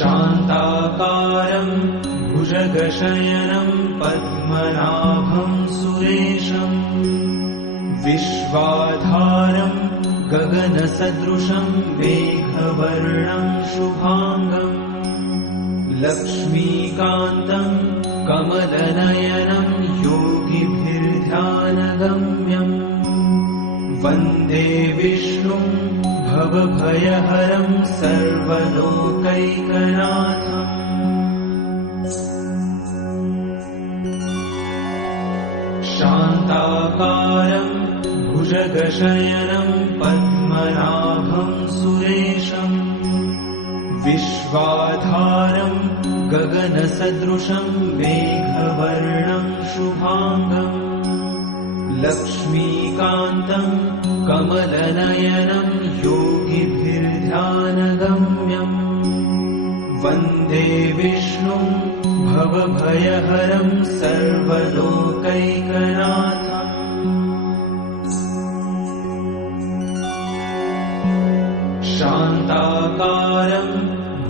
शान्ताकारं भुजगशयनं पद्मनाभं सुरेशं विश्वाधारं गगनसदृशं मेघवर्णं शुभांगं लक्ष्मीकान्तं कमलनयनं योगिभिर्ध्यानगम्यं वन्दे विष्णुं भवभयहरं सर्वलोकैकनाथम् शान्ताकारं भुजगशयनं पद्मनाभं सुरेशं विश्वाधारं गगनसदृशं मेघवर्णं शुभांगं लक्ष्मीकान्तं कमलनयनं योगिभिर्ध्यानगम्यं वन्दे विष्णुं भवभयहरं सर्वलोकैकनाथम् शान्ताकारं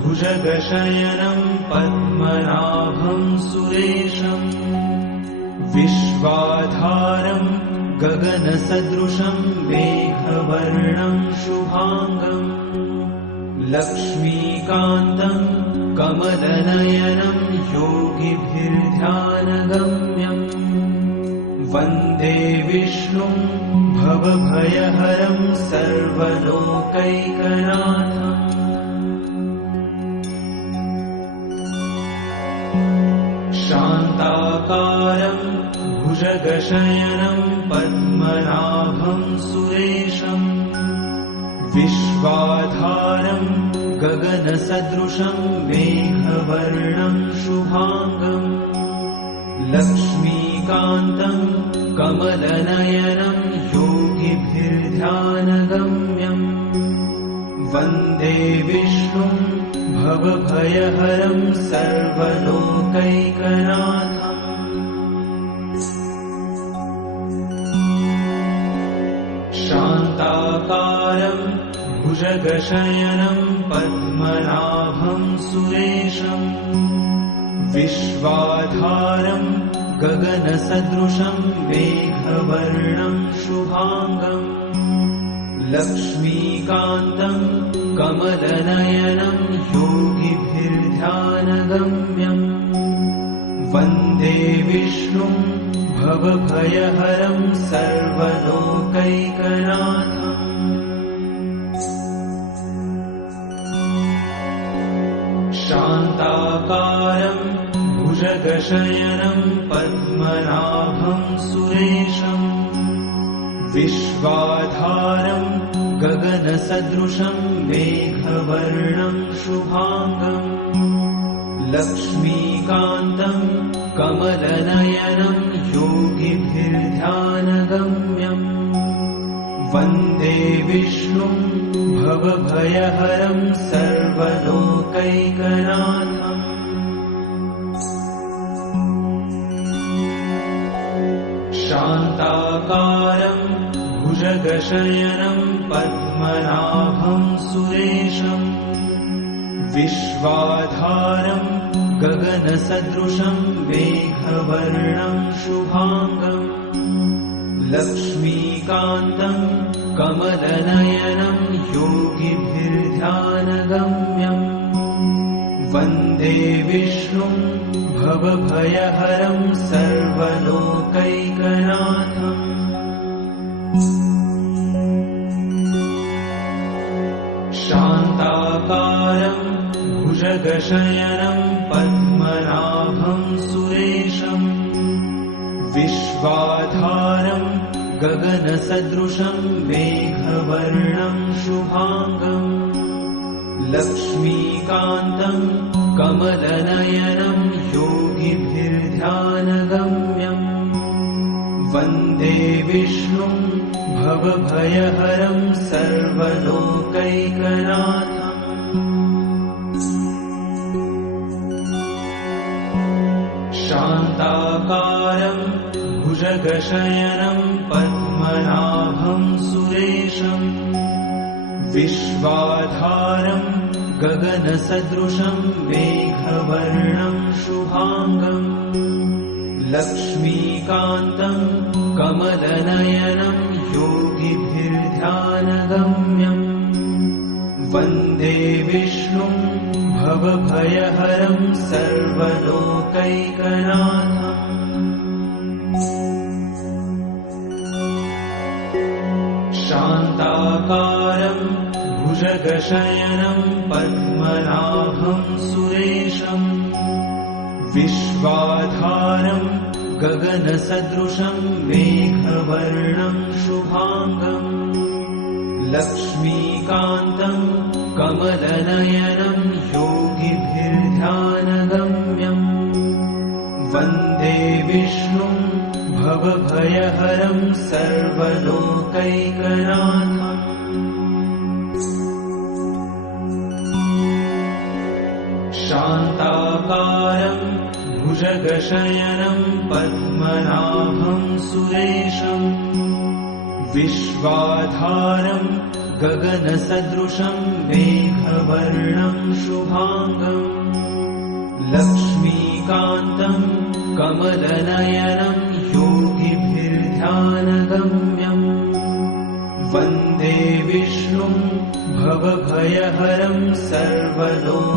भुजगशयनं पद्मनाभं सुरेशं विश्वाधारं गगनसदृशं मेघवर्णं शुभांगं लक्ष्मीकान्तं कमलनयनं योगिभिर्ध्यानगम्यं वन्दे विष्णुं भवभयहरं सर्वलोकैकनाथम् शान्ताकारं भुजगशयनं पद्मनाभं सुरेशं विश्वाधारं गगनसदृशं मेघवर्णं शुभांगं लक्ष्मीकान्तं कमलनयनं योगिभिर्ध्यानगम्यं वन्दे विष्णुं भवभयहरं सर्वलोकैकनाथम् शान्ताकारं भुजगशयनं पद्मनाभं सुरेशं विश्वाधारं गगनसदृशं मेघवर्णं शुभांगं लक्ष्मीकान्तं कमलनयनं योगिभिर्ध्यानगम्यं वन्दे विष्णुं भवभयहरं सर्वलोकैकनाथम् शान्ताकारं भुजगशयनं पद्मनाभं सुरेशं विश्वाधारं गगनसदृशं मेघवर्णं शुभांगं लक्ष्मीकान्तं कमलनयनं योगिभिर्ध्यानगम्यं वन्दे विष्णुं भवभयहरं सर्वलोकैकनाथम् शान्ताकारं भुजगशयनं पद्मनाभं सुरेशं विश्वाधारं गगनसदृशं मेघवर्णं शुभांगं लक्ष्मीकान्तं कमलनयनं योगिभिर्ध्यानगम्यं वन्दे विष्णुं भवभयहरं सर्वलोकैकनाथम् शान्ताकारं भुजगशयनं पद्मनाभं सुरेशं विश्वाधारं गगनसदृशं मेघवर्णं शुभांगं लक्ष्मीकान्तं कमलनयनं योगिभिर्ध्यानगम्यं वन्दे विष्णुं भवभयहरं सर्वलोकैकनाथम् शान्ताकारं भुजगशयनं पद्मनाभं सुरेशं विश्वाधारं गगनसदृशं मेघवर्णं शुभाङ्गम् लक्ष्मीकान्तं कमलनयनं योगिभिर्ध्यानगम्यम् वन्दे विष्णुं भवभयहरं सर्वलोकैकनाथम् शान्ताकारं भुजगशयनं पद्मनाभं सुरेशम् विश्वाधारं गगनसदृशं मेघवर्णं शुभाङ्गम् लक्ष्मीकान्तं कमलनयनं योगिभिर्ध्यानगम्यम् वन्दे विष्णुं भवभयहरं सर्वलोकैकनाथम् शान्ताकारं भुजगशयनं पद्मनाभं सुरेशम् विश्वाधारं गगनसदृशं मेघवर्णं शुभाङ्गम् लक्ष्मीकान्तं कमलनयनं योगिभिर्ध्यानगम्यम् वन्दे विष्णुं भवभयहरं सर्वलोकैकनाथम्